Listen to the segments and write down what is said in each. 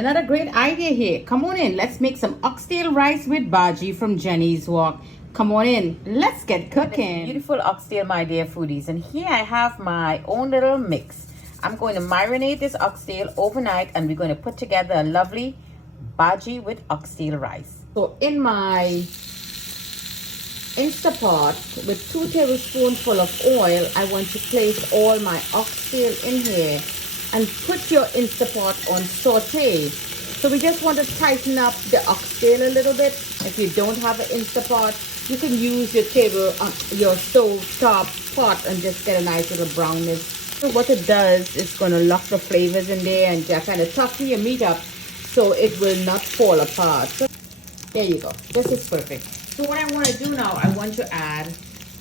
Another great idea here. Come on in. Let's make some oxtail rice with bhaji from Jenny's Walk. Come on in. Let's get cooking. Beautiful oxtail, my dear foodies. And here I have my own little mix. I'm going to marinate this oxtail overnight and we're going to put together a lovely bhaji with oxtail rice. So in my Instapot with 2 tablespoons full of oil, I want to place all my oxtail in here and put your Instapot on saute. So we just want to tighten up the oxtail a little bit. If you don't have an Instapot, you can use your stove top pot and just get a nice little brownness. So what it does is going to lock the flavors in there and kind of toughen your meat up so it will not fall apart. So there you go. This is perfect. So what I want to do now, I want to add,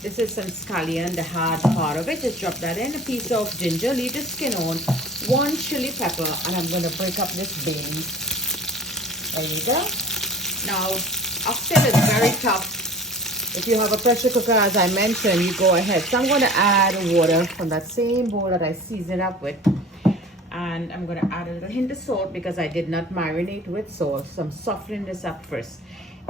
this is some scallion, the hard part of it. Just drop that in. A piece of ginger, leave the skin on. 1 chili pepper, and I'm going to break up this bay leaf. There you go. Now, oxtail is very tough. If you have a pressure cooker, as I mentioned, you go ahead. So I'm going to add water from that same bowl that I seasoned up with. And I'm going to add a little hint of salt because I did not marinate with salt. So I'm softening this up first.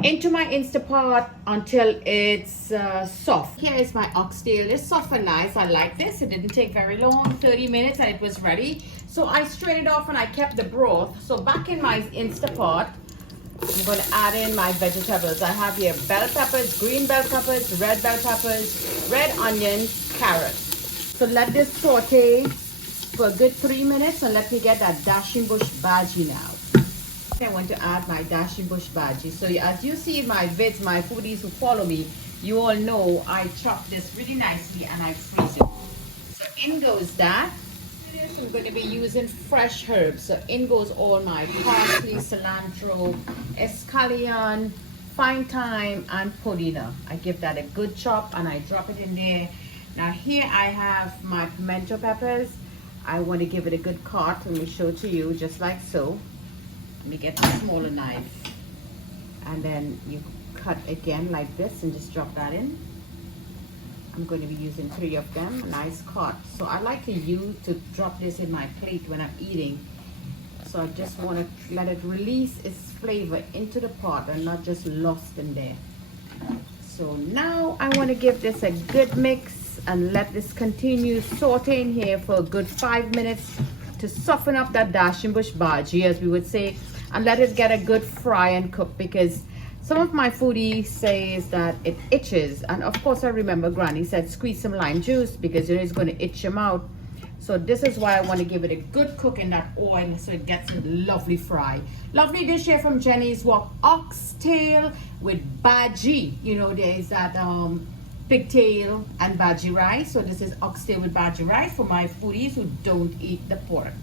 Into my Instapot until it's soft. Here is my oxtail. It's soft and nice. I like this. It didn't take very long, 30 minutes, and it was ready. So I strained it off and I kept the broth. So back in my Instapot, I'm going to add in my vegetables. I have here bell peppers, green bell peppers, red bell peppers, red onions, carrots. So let this saute for a good 3 minutes and let me get that dashing bush bhaji now. I want to add my dashing bush bhaji. So as you see in my vids, my foodies who follow me, you all know I chop this really nicely and I freeze it. So in goes that. I'm going to be using fresh herbs. So in goes all my parsley, cilantro, escallion, fine thyme, and pudina. I give that a good chop and I drop it in there. Now here I have my pimento peppers. I want to give it a good cut. Let me show to you just like so. Let me get a smaller knife, and then you cut again like this and just drop that in. I'm going to be using 3 of them, a nice cut. So I like to drop this in my plate when I'm eating. So I just want to let it release its flavor into the pot and not just lost in there. So now I want to give this a good mix and let this continue sauteing here for a good 5 minutes to soften up that dashing bush bhaji, as we would say, and let it get a good fry and cook, because some of my foodies says that it itches, and of course I remember Granny said squeeze some lime juice because it is going to itch your mouth. So this is why I want to give it a good cook in that oil so it gets a lovely fry. Lovely dish here from Jenny's Walk, oxtail with bhaji. You know, there is that pigtail and Bagie Rice. So this is oxtail with Bagie Rice for my foodies who don't eat the pork.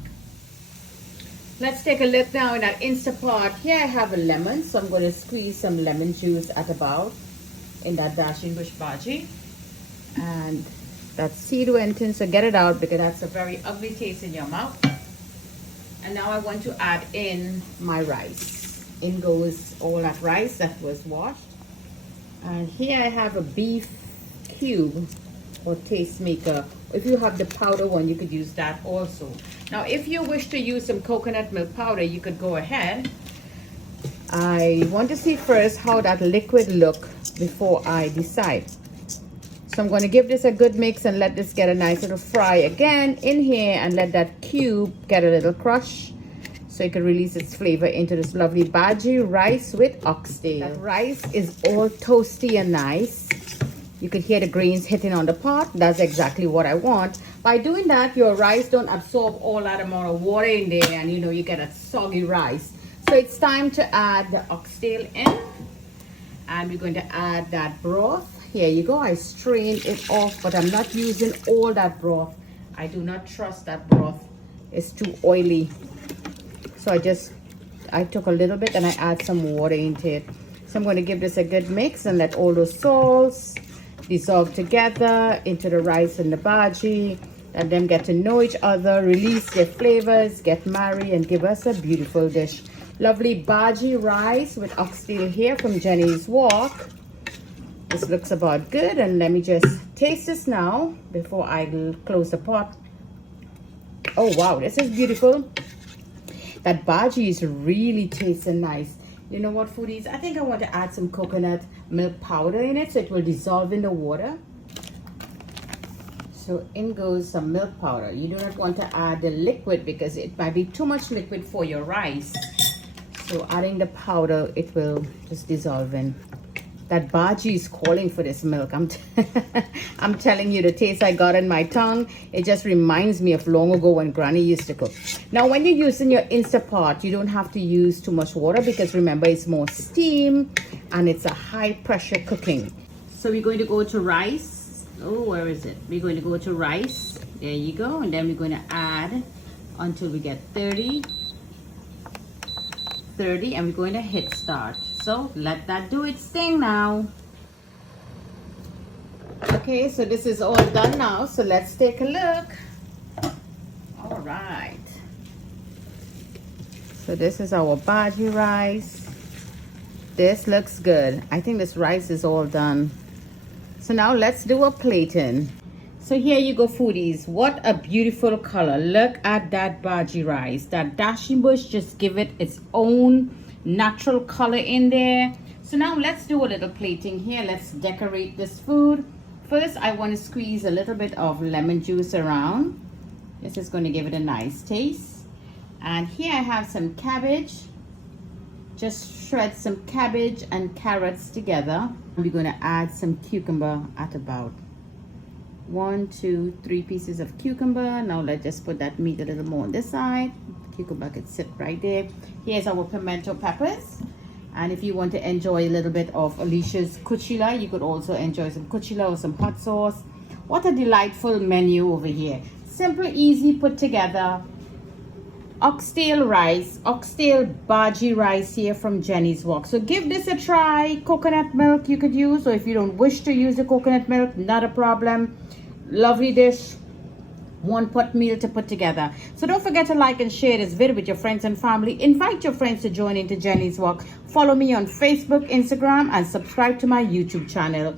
Let's take a look now in that Instapot. Here I have a lemon, so I'm going to squeeze some lemon juice at about in that dashing bush bhaji. And that seed went in, so get it out because that's a very ugly taste in your mouth. And now I want to add in my rice. In goes all that rice that was washed. And here I have a beef cube or taste maker. If you have the powder one, you could use that also. Now if you wish to use some coconut milk powder, you could go ahead. I want to see first how that liquid look before I decide. So I'm going to give this a good mix and let this get a nice little fry again in here, and let that cube get a little crush so it can release its flavor into this lovely Bagie rice with oxtail. That rice is all toasty and nice. You could hear the grains hitting on the pot. That's exactly what I want. By doing that, your rice don't absorb all that amount of water in there, and you know, you get a soggy rice. So it's time to add the oxtail in, and we're going to add that broth. Here you go. I strained it off, but I'm not using all that broth. I do not trust that broth. It's too oily. So I took a little bit and I add some water into it. So I'm going to give this a good mix and let all those salts dissolve together into the rice and the bhaji. Let them get to know each other, release their flavors, get married, and give us a beautiful dish. Lovely Bagie rice with oxtail here from Jenny's Walk. This looks about good, and let me just taste this now before I close the pot. Oh wow, this is beautiful. That bhaji is really tasting nice. You know what, foodies? I think I want to add some coconut milk powder in it so it will dissolve in the water. So in goes some milk powder. You do not want to add the liquid because it might be too much liquid for your rice. So adding the powder, it will just dissolve in. That bhaji is calling for this milk. I'm telling you, the taste I got in my tongue, it just reminds me of long ago when Granny used to cook. Now, when you're using your Instapot, you don't have to use too much water because remember, it's more steam and it's a high pressure cooking. So we're going to go to rice. Oh, where is it? We're going to go to rice. There you go. And then we're going to add until we get 30, and we're going to hit start. So let that do its thing now. Okay, so this is all done now. So let's take a look. All right. So this is our bhaji rice. This looks good. I think this rice is all done. So now let's do a plating. So here you go, foodies. What a beautiful color. Look at that bhaji rice. That dashi bush just give it its own natural color in there. So now let's do a little plating here. Let's decorate this food. First, I want to squeeze a little bit of lemon juice around. This is going to give it a nice taste. And here I have some cabbage. Just shred some cabbage and carrots together. We're going to add some cucumber at about 1, 2, 3 pieces of cucumber. Now let's just put that meat a little more on this side. Cucumber can sit right there. Here's our pimento peppers. And if you want to enjoy a little bit of Alicia's kuchila, you could also enjoy some kuchila or some hot sauce. What a delightful menu over here. Simple, easy, put together. Oxtail rice, oxtail bhaji rice here from Jenny's Wok. So give this a try. Coconut milk you could use, or if you don't wish to use the coconut milk, not a problem. Lovely dish. One pot meal to put together. So don't forget to like and share this video with your friends and family. Invite your friends to join into Jenny's Wok. Follow me on Facebook, Instagram, and subscribe to my YouTube channel.